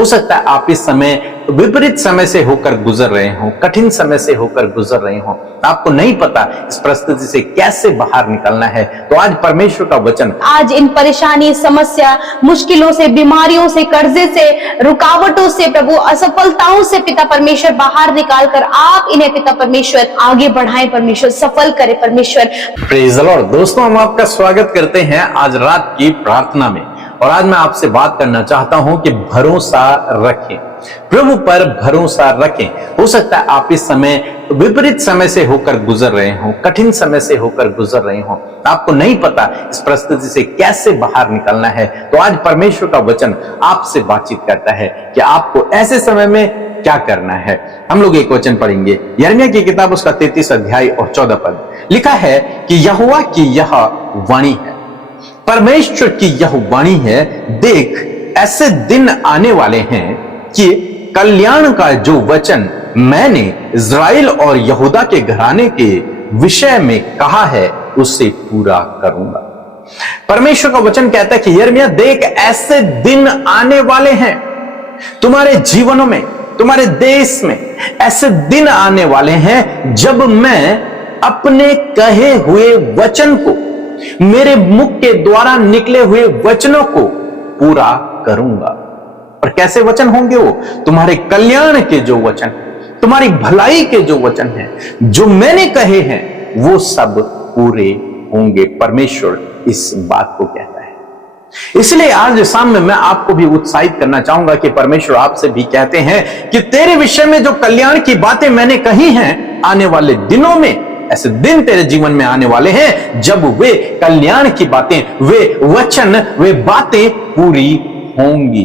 हो सकता है आप इस समय विपरीत समय से होकर गुजर रहे हो, कठिन समय से होकर गुजर रहे हो, आपको नहीं पता इस परिस्थिति से कैसे बाहर निकलना है। तो आज परमेश्वर का वचन, आज इन परेशानी, समस्या, मुश्किलों से, बीमारियों से, कर्जे से, रुकावटों से, प्रभु असफलताओं से पिता परमेश्वर बाहर निकाल कर आप इन्हें पिता परमेश्वर आगे बढ़ाएं, परमेश्वर सफल करे परमेश्वर। Praise the Lord. दोस्तों, हम आपका स्वागत करते हैं आज रात की प्रार्थना में। और आज मैं आपसे बात करना चाहता हूं कि भरोसा रखें, प्रभु पर भरोसा रखें। हो सकता है आप इस समय विपरीत समय से होकर गुजर रहे हो, कठिन समय से होकर गुजर रहे हो, आपको नहीं पता इस परिस्थिति से कैसे बाहर निकलना है। तो आज परमेश्वर का वचन आपसे बातचीत करता है कि आपको ऐसे समय में क्या करना है। हम लोग एक वचन पढ़ेंगे, यिर्मयाह की किताब उसका 33 अध्याय और 14 पद। लिखा है कि यहोवा की यह वाणी है, परमेश्वर की यह वाणी है, देख ऐसे दिन आने वाले हैं कि कल्याण का जो वचन मैंने इस्राएल और यहूदा के घराने के विषय में कहा है उसे पूरा करूंगा। परमेश्वर का वचन कहता है कि यिर्मयाह, देख ऐसे दिन आने वाले हैं तुम्हारे जीवनों में, तुम्हारे देश में। ऐसे दिन आने वाले हैं जब मैं अपने कहे हुए वचन को, मेरे मुख के द्वारा निकले हुए वचनों को पूरा करूंगा। और कैसे वचन होंगे वो? तुम्हारे कल्याण के जो वचन, तुम्हारी भलाई के जो वचन हैं, जो मैंने कहे हैं, वो सब पूरे होंगे। परमेश्वर इस बात को कहता है। इसलिए आज शाम में मैं आपको भी उत्साहित करना चाहूंगा कि परमेश्वर आपसे भी कहते हैं कि तेरे विषय में जो कल्याण की बातें मैंने कही हैं, आने वाले दिनों में ऐसे दिन तेरे जीवन में आने वाले हैं जब वे कल्याण की बातें, वे वचन, वे बातें पूरी होंगी।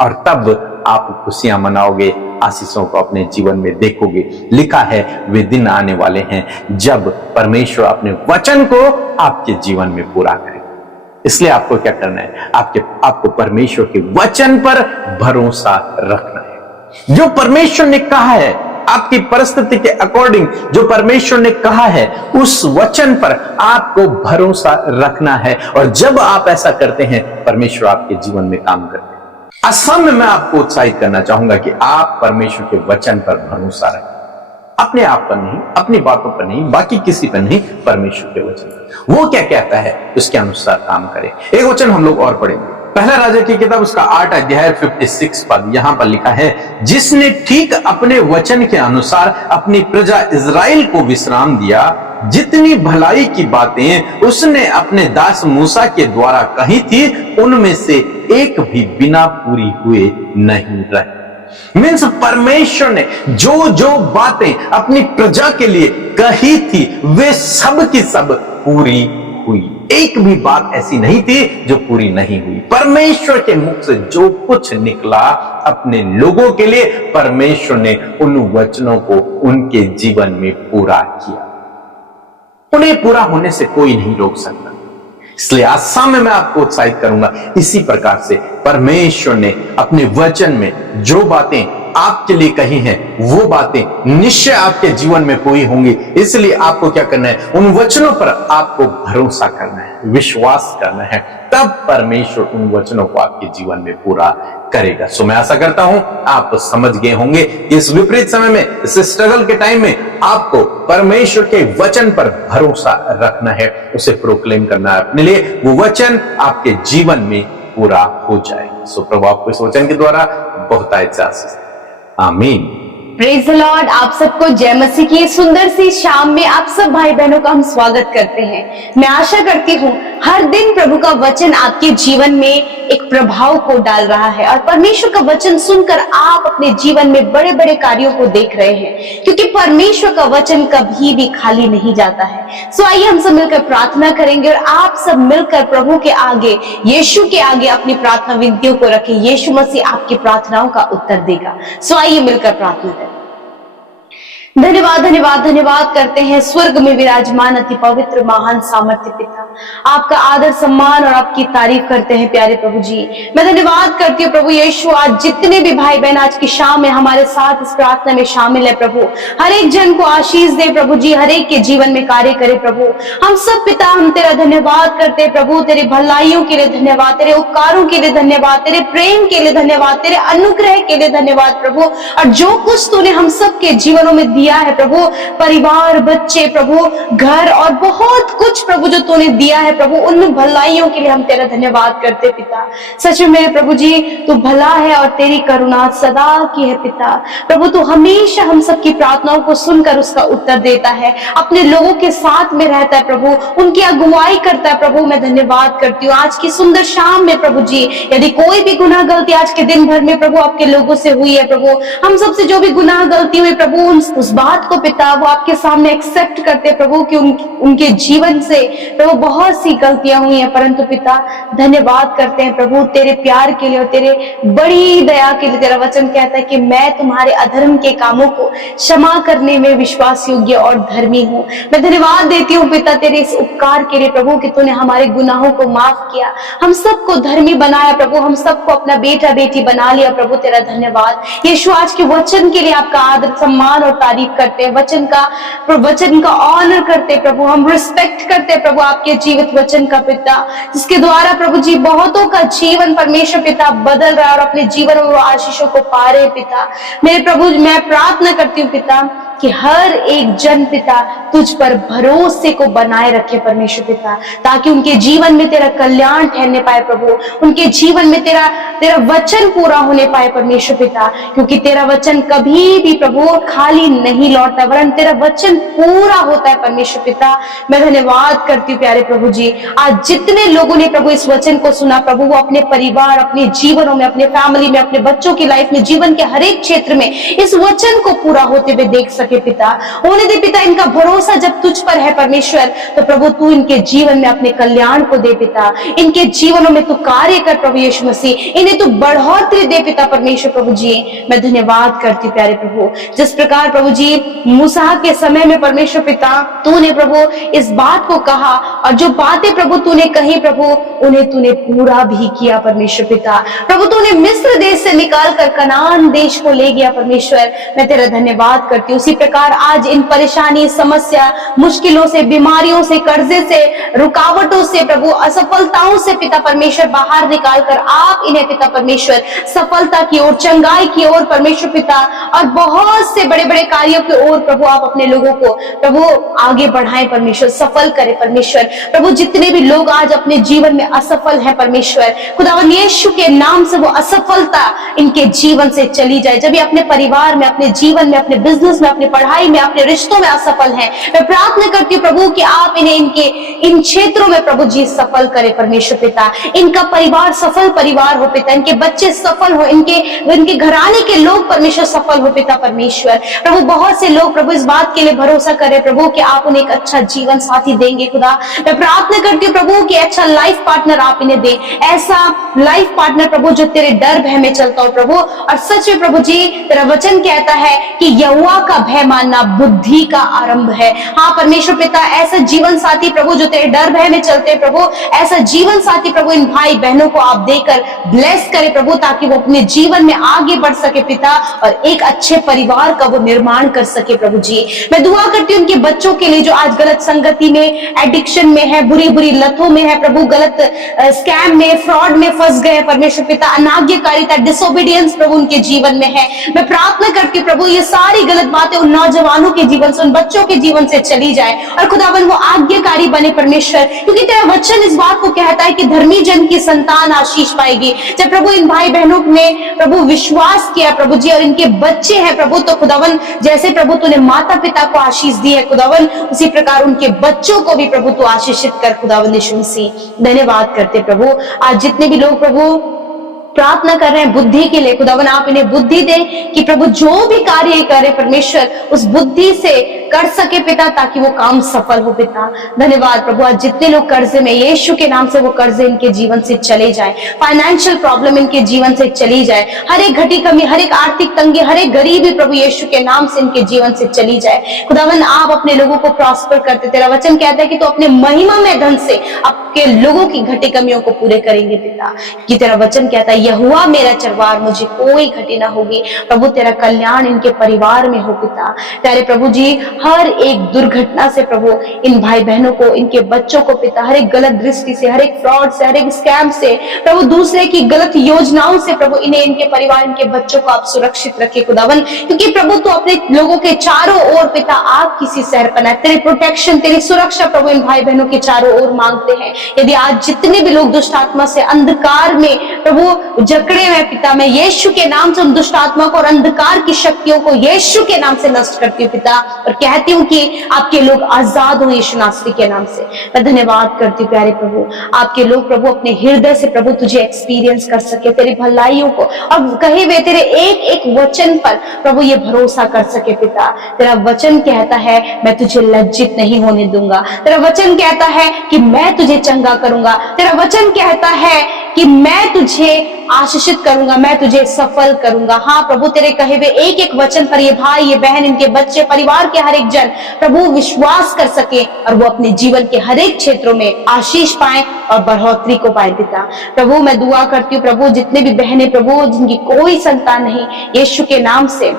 और तब आप खुशियां मनाओगे, आशीषों को अपने जीवन में देखोगे। लिखा है वे दिन आने वाले हैं जब परमेश्वर अपने वचन को आपके जीवन में पूरा करेगा। इसलिए आपको क्या करना है? आपको परमेश्वर के वचन पर भरोसा रखना है। जो परमेश्वर ने कहा है, आपकी परिस्थिति के अकॉर्डिंग जो परमेश्वर ने कहा है, उस वचन पर आपको भरोसा रखना है। और जब आप ऐसा करते हैं, परमेश्वर आपके जीवन में काम करते हैं। असम में मैं आपको उत्साहित करना चाहूंगा कि आप परमेश्वर के वचन पर भरोसा रखें, अपने आप पर नहीं, अपनी बातों पर नहीं, बाकी किसी पर नहीं, परमेश्वर के वचन पर। वो क्या कहता है उसके अनुसार काम करें। एक वचन हम लोग और पढ़ेंगे, पहला राजा की किताब उसका 8 अध्याय 56 पद। यहां पर लिखा है, जिसने ठीक अपने वचन के अनुसार अपनी प्रजा इज़राइल को विश्राम दिया, जितनी भलाई की बातें उसने अपने दास मूसा के द्वारा कही थी, उनमें से एक भी बिना पूरी हुए नहीं रही। मीन्स परमेश्वर ने जो जो बातें अपनी प्रजा के लिए कही थी, वे सब की सब पूरी हुई। एक भी बात ऐसी नहीं थी जो पूरी नहीं हुई। परमेश्वर के मुख से जो कुछ निकला अपने लोगों के लिए, परमेश्वर ने उन वचनों को उनके जीवन में पूरा किया। उन्हें पूरा होने से कोई नहीं रोक सकता। इसलिए आज शाम में मैं आपको उत्साहित करूंगा, इसी प्रकार से परमेश्वर ने अपने वचन में जो बातें आपके लिए कही हैं, वो बातें निश्चय आपके जीवन में पूरी होंगी। इसलिए आपको क्या करना है? उन वचनों पर आपको भरोसा करना है, विश्वास करना है, तब परमेश्वर उन वचनों को आपके जीवन में पूरा करेगा। सो मैं आशा करता हूं आप समझ गए होंगे इस विपरीत समय में, इस स्ट्रगल के टाइम में आपको परमेश्वर के वचन पर भरोसा रखना है, उसे प्रोक्लेम करना है अपने लिए, वो वचन आपके जीवन में पूरा हो जाए। सो प्रभु आपको इस वचन के द्वारा बहुत आशीष। आमीन। Praise the Lord. आप सबको जय मसीह की सुंदर सी शाम में आप सब भाई बहनों का हम स्वागत करते हैं। मैं आशा करती हूँ हर दिन प्रभु का वचन आपके जीवन में एक प्रभाव को डाल रहा है और परमेश्वर का वचन सुनकर आप अपने जीवन में बड़े बड़े कार्यों को देख रहे हैं, क्योंकि परमेश्वर का वचन कभी भी खाली नहीं जाता है। सो आइए हम सब मिलकर प्रार्थना करेंगे और आप सब मिलकर प्रभु के आगे, यीशु के आगे अपनी प्रार्थना विनतियों को रखें। यीशु मसीह आपकी प्रार्थनाओं का उत्तर देगा। सो आइए मिलकर प्रार्थना करें। धन्यवाद धन्यवाद धन्यवाद करते हैं स्वर्ग में विराजमान अति पवित्र महान सामर्थ्य पिता। आपका आदर सम्मान और आपकी तारीफ करते हैं प्यारे प्रभु जी। मैं धन्यवाद करती हूँ प्रभु यीशु, आज जितने भी भाई बहन आज की शाम में हमारे साथ इस प्रार्थना में शामिल है प्रभु, हर एक जन को आशीष दे प्रभु जी, हर एक के जीवन में कार्य करे प्रभु। हम सब पिता हम तेरा धन्यवाद करते हैं प्रभु, तेरे भलाइयों के लिए धन्यवाद, तेरे उपकारों के लिए धन्यवाद, तेरे प्रेम के लिए धन्यवाद, तेरे अनुग्रह के लिए धन्यवाद प्रभु। और जो कुछ तूने हम सब के जीवनों में दिया है प्रभु, परिवार, बच्चे प्रभु, घर और बहुत कुछ प्रभु जो तूने दिया है प्रभु, उन भलाइयों के लिए हम तेरा धन्यवाद करते पिता। सच में मेरे प्रभु जी तू भला है और तेरी करुणा सदा की है पिता। प्रभु तू हमेशा हम सबकी प्रार्थनाओं को सुनकर उसका उत्तर देता है, अपने लोगों के साथ में रहता है प्रभु, उनकी अगुवाई करता है प्रभु। मैं धन्यवाद करती हूँ आज की सुंदर शाम में प्रभु जी, यदि कोई भी गुनाह गलती आज के दिन भर में प्रभु आपके लोगों से हुई है प्रभु, हम सबसे जो भी गुनाह गलती हुई प्रभु, उस बात को पिता वो आपके सामने एक्सेप्ट करते प्रभु कि उनके जीवन से प्रभु बहुत सी गलतियां हुई हैं, परंतु पिता धन्यवाद करते हैं प्रभु तेरे प्यार के लिए और तेरे बड़ी दया के लिए। तेरा वचन कहता है कि मैं तुम्हारे अधर्म के कामों को क्षमा करने में विश्वास योग्य और धर्मी हूँ। मैं धन्यवाद देती हूँ पिता तेरे इस उपकार के लिए प्रभु कि तूने हमारे गुनाहों को माफ किया, हम सबको धर्मी बनाया प्रभु, हम सबको अपना बेटा बेटी बना लिया प्रभु। तेरा धन्यवाद यीशु, आज के वचन के लिए आपका आदर सम्मान और तारीफ करते हैं, वचन का ऑनर करते प्रभु, हम रिस्पेक्ट करते प्रभु आपके जीवित वचन का पिता, जिसके द्वारा प्रभु जी बहुतों का जीवन परमेश्वर पिता बदल रहा है और अपने जीवन में वो आशीषों को पा रहे पिता। मेरे प्रभु मैं प्रार्थना करती हूँ पिता कि हर एक जन पिता तुझ पर भरोसे को बनाए रखे परमेश्वर पिता, ताकि उनके जीवन में तेरा कल्याण ठहरने पाए प्रभु, उनके जीवन में तेरा वचन पूरा होने पाए परमेश्वर पिता, क्योंकि तेरा वचन कभी भी प्रभु खाली नहीं लौटता, वरन तेरा वचन पूरा होता है परमेश्वर पिता। मैं धन्यवाद करती हूँ प्यारे प्रभु जी, आज जितने लोगों ने प्रभु इस वचन को सुना प्रभु, वो अपने परिवार, अपने जीवनों में, अपने फैमिली में, अपने बच्चों की लाइफ में, जीवन के हर एक क्षेत्र में इस वचन को पूरा होते हुए देख सके पिता। होने दे पिता, इनका भरोसा जब तुझ पर है परमेश्वर, तो प्रभु तू इनके जीवन में अपने कल्याण को दे पिता, इनके जीवनों में तू कार्य कर प्रभु यीशु मसीह, इन्हें तू बढ़ोतरी दे पिता परमेश्वर प्रभु जी। मैं धन्यवाद करती हूँ प्यारे प्रभु, जिस प्रकार प्रभु जी मूसा के समय में परमेश्वर पिता तूने प्रभु इस बात को कहा और जो बातें प्रभु तूने कही प्रभु, उन्हें तूने पूरा भी किया परमेश्वर पिता। प्रभु तूने मिस्र देश से निकाल कर कनान देश को ले गया परमेश्वर, मैं तेरा धन्यवाद करती हूँ। उसी प्रकार आज इन परेशानी, समस्या, मुश्किलों से, बीमारियों से, कर्जे से, रुकावटों से प्रभु, असफलताओं से पिता परमेश्वर बाहर निकाल कर आप इन्हें पिता परमेश्वर सफलता की ओर, चंगाई की ओर परमेश्वर पिता, और बहुत से बड़े बड़े कार्यों की ओर प्रभु आप अपने लोगों को प्रभु आगे बढ़ाएं परमेश्वर, सफल करें परमेश्वर। प्रभु जितने भी लोग आज अपने जीवन में असफल हैं परमेश्वर, खुदावन यीशु के नाम से वो असफलता इनके जीवन से चली जाए। जब ये अपने परिवार में, अपने जीवन में, अपने बिजनेस में, अपने पढ़ाई में, अपने रिश्तों में असफल हैं, मैं प्रार्थना करती हूँ प्रभु कि आप इन्हें इनके इन क्षेत्रों में प्रभु जी सफल करें परमेश्वर पिता। इनका परिवार सफल परिवार हो पिता, इनके बच्चे सफल हो, इनके घराने के लोग परमेश्वर सफल हो पिता परमेश्वर। प्रभु बहुत से लोग प्रभु इस बात के लिए भरोसा करें प्रभु कि आप उन्हें एक अच्छा जीवन साथी देंगे खुदा। मैं प्रार्थना करती हूँ प्रभु कि अच्छा लाइफ पार्टनर आप इन्हें दे, ऐसा लाइफ पार्टनर प्रभु जो तेरे डर भय में चलता हो प्रभु। और सच में प्रभु जी तेरा वचन कहता है कि यहोवा का भय मानना बुद्धि का आरंभ है। हाँ परमेश्वर पिता, ऐसा जीवन साथी प्रभु जो तेरे डर भय में चलते हैं प्रभु, ऐसा जीवन साथी प्रभु इन भाई बहनों को आप देकर ब्लेस करे प्रभु, ताकि वो अपने जीवन में आगे बढ़ सके पिता और एक अच्छे परिवार का वो निर्माण कर सके प्रभु जी। मैं दुआ करती हूँ उनके बच्चों के लिए जो आज गलत संगति में, एडिक्शन में है, बुरी बुरी लतों में है प्रभु, गलत स्कैम में, फ्रॉड में फंस गए परमेश्वर पिता, अनाज्ञाकारिता, डिसोबीडियंस प्रभु उनके जीवन में है। मैं प्रार्थना करती हूँ प्रभु ये सारी गलत बातें उन नौजवानों के जीवन से, उन बच्चों के जीवन से चली जाए और खुदावन वो आज्ञाकारी बने परमेश्वर, क्योंकि तेरा वचन इस बात को कहता है कि धर्मी जन की संतान आशीष पाएगी। जब प्रभु इन भाई बहनों ने प्रभु विश्वास किया प्रभु जी और इनके बच्चे हैं प्रभु, तो खुदावन जैसे प्रभु तूने माता पिता को आशीष दी है खुदावन, उसी प्रकार उनके बच्चों को भी प्रभु तू आशीषित कर खुदावन यीशु मसीह। धन्यवाद करते प्रभु, आज जितने भी लोग प्रभु प्रार्थना कर रहे हैं बुद्धि के लिए खुदावन, आप इन्हें बुद्धि दे कि प्रभु जो भी कार्य करे परमेश्वर उस बुद्धि से कर सके पिता, ताकि वो काम सफल हो पिता। धन्यवाद प्रभु, आज जितने लोग कर्जे में, यीशु के नाम से वो कर्जे इनके जीवन से चले जाए, फाइनेंशियल प्रॉब्लम इनके जीवन से चली जाए, हर एक घटी कमी, हर एक आर्थिक तंगी, हर एक गरीबी प्रभु यीशु के नाम से इनके जीवन से चली जाए। खुदावन आप अपने लोगों को प्रॉस्पर करते, तेरा वचन कहता है कि तो अपने महिमा में धन से आपके लोगों की घटी कमियों को पूरे करेंगे पिता, कि तेरा वचन कहता है यहोवा मेरा चरवार, मुझे कोई घटी ना होगी। प्रभु तेरा कल्याण इनके परिवार में हो पिता। प्यारे प्रभु जी, हर एक दुर्घटना से प्रभु इन भाई बहनों को, इनके बच्चों को पिता, हर एक गलत दृष्टि से, हर एक फ्रॉड से, हर एक स्कैम से प्रभु, दूसरे की गलत योजनाओं से प्रभु इन्हें, इनके परिवार, इनके बच्चों को आप सुरक्षित रखे खुदावन, क्योंकि प्रभु तो अपने लोगों के चारों ओर पिता आप किसी शहर पर तेरी प्रोटेक्शन, तेरी सुरक्षा प्रभु इन भाई बहनों के चारों ओर मांगते हैं। यदि आज जितने भी लोग दुष्ट आत्मा से, अंधकार में प्रभु जकड़े हुए पिता, मैं यीशु के नाम से उन दुष्ट आत्मा को और अंधकार की शक्तियों को यीशु के नाम से नष्ट करती हूँ पिता, और कहती हूँ कि आपके लोग आजाद हो यीशु नासरी के नाम से। मैं धन्यवाद करती हूँ प्यारे प्रभु, आपके लोग प्रभु अपने हृदय से प्रभु तुझे एक्सपीरियंस कर सके, तेरी भलाइयों को, और कहे वे तेरे एक एक वचन पर प्रभु ये भरोसा कर सके पिता। तेरा वचन कहता है मैं तुझे लज्जित नहीं होने दूंगा, तेरा वचन कहता है कि मैं तुझे चंगा करूंगा, तेरा वचन कहता है कि मैं तुझे आशीषित करूंगा, मैं तुझे सफल करूंगा। हाँ प्रभु, तेरे कहे हुए एक एक वचन पर ये भाई, ये बहन, इनके बच्चे, परिवार के हर एक जन प्रभु विश्वास कर सके, और वो अपने जीवन के हर एक क्षेत्रों में आशीष पाए और बढ़ोतरी को पाए पिता। प्रभु मैं दुआ करती हूँ प्रभु, जितने भी बहनें प्रभु जिनकी कोई संतान नहीं, यीशु के नाम से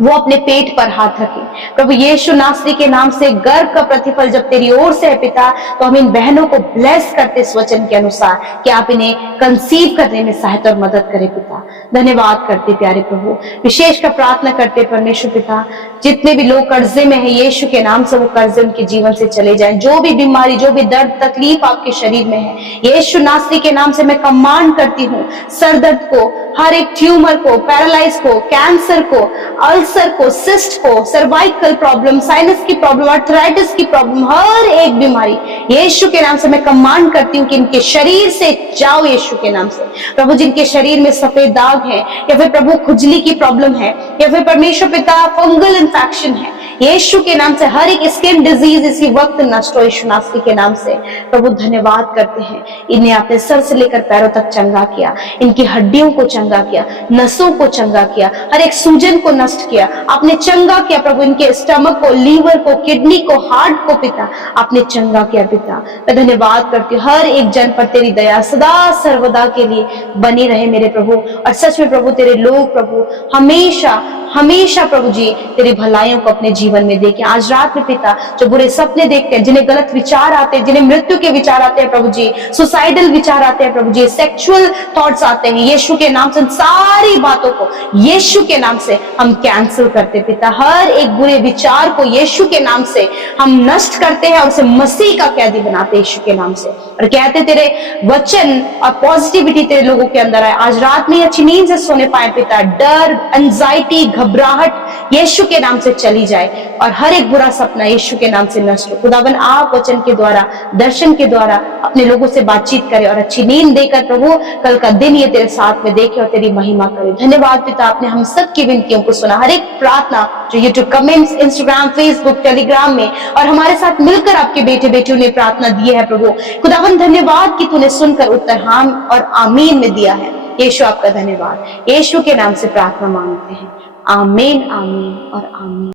वो अपने पेट पर हाथ रखे प्रभु, यीशु नासरी के नाम से गर्भ का प्रतिफल जब तेरी ओर से है पिता, तो हम इन बहनों को ब्लेस करते इस वचन के अनुसार कि आप इन्हें कंसीव करने में सहायता और मदद करें पिता। धन्यवाद करते प्यारे प्रभु, विशेषकर प्रार्थना करते परमेश्वर पिता, जितने भी लोग कर्जे में है यीशु के नाम से वो कर्जे उनके जीवन से चले जाएं, जो भी बीमारी, जो भी दर्द तकलीफ आपके शरीर में है, यीशु नासरी के नाम से मैं कमांड करती हूँ, सर दर्द को, हर एक ट्यूमर को, पैरालाइज को, कैंसर को, अल्सर को, सिस्ट को, सर्वाइकल प्रॉब्लम, साइनस की प्रॉब्लम, आर्थराइटिस की प्रॉब्लम, हर एक बीमारी यीशु के नाम से मैं कमांड करती हूँ कि इनके शरीर से जाओ यीशु के नाम से। प्रभु जिनके शरीर में सफेद दाग है, या फिर प्रभु खुजली की प्रॉब्लम है, या फिर परमेश्वर पिता फंगल इन्फेक्शन है, यीशु के नाम से हर एक स्किन डिजीज इसी वक्त नष्ट हो यीशु नासरी के नाम से। प्रभु धन्यवाद करते हैं, इन्हें आपने सर से लेकर पैरों तक चंगा किया, इनकी हड्डियों को चंगा किया, नसों को चंगा किया, हर एक सूजन को नष्ट किया, आपने चंगा किया प्रभु, इनके स्टमक को, लीवर को, किडनी को, हार्ट को पिता आपने चंगा किया पिता। मैं धन्यवाद करती हूँ, हर एक जन पर तेरी दया सदा सर्वदा के लिए बनी रहे मेरे प्रभु, और सच में प्रभु तेरे लोग प्रभु हमेशा हमेशा प्रभु जी तेरी भलाइयों को अपने जीवन में देखें। आज रात में पिता जो बुरे सपने देखते हैं, जिन्हें गलत विचार आते हैं, जिन्हें मृत्यु के विचार आते हैं प्रभु जी, सुसाइडल विचार आते हैं प्रभु जी, सेक्सुअल थॉट्स आते हैं, यीशु के नाम से सारी बातों को यीशु के नाम से हम कैंसिल करते पिता। हर एक बुरे विचार को यीशु के नाम से हम नष्ट करते हैं और उसे मसीह का कैदी बनाते यीशु के नाम से, और कहते तेरे वचन और पॉजिटिविटी तेरे लोगों के अंदर आए। आज रात में अच्छी नींद से सोने पाए पिता, डर, एंजाइटी, घबराहट यीशु के नाम से चली जाए, और हर एक बुरा सपना यीशु के नाम से नष्ट हो। खुदावन आप वचन के द्वारा, दर्शन के द्वारा अपने लोगों से बातचीत करे, और अच्छी नींद देकर प्रभु कल का दिन ये तेरे साथ में देखे और तेरी महिमा करे। धन्यवाद पिता, आपने हम सब की विनतियों को सुना, हर एक प्रार्थना जो YouTube comments, Instagram, Facebook, Telegram में और हमारे साथ मिलकर आपके बेटे बेटियों ने प्रार्थना दी है प्रभु। खुदावन धन्यवाद कि तूने सुनकर उत्तर हाँ और आमीन में दिया है। यीशु आपका धन्यवाद, यीशु के नाम से प्रार्थना मांगते हैं, आमीन, आमीन और आमीन।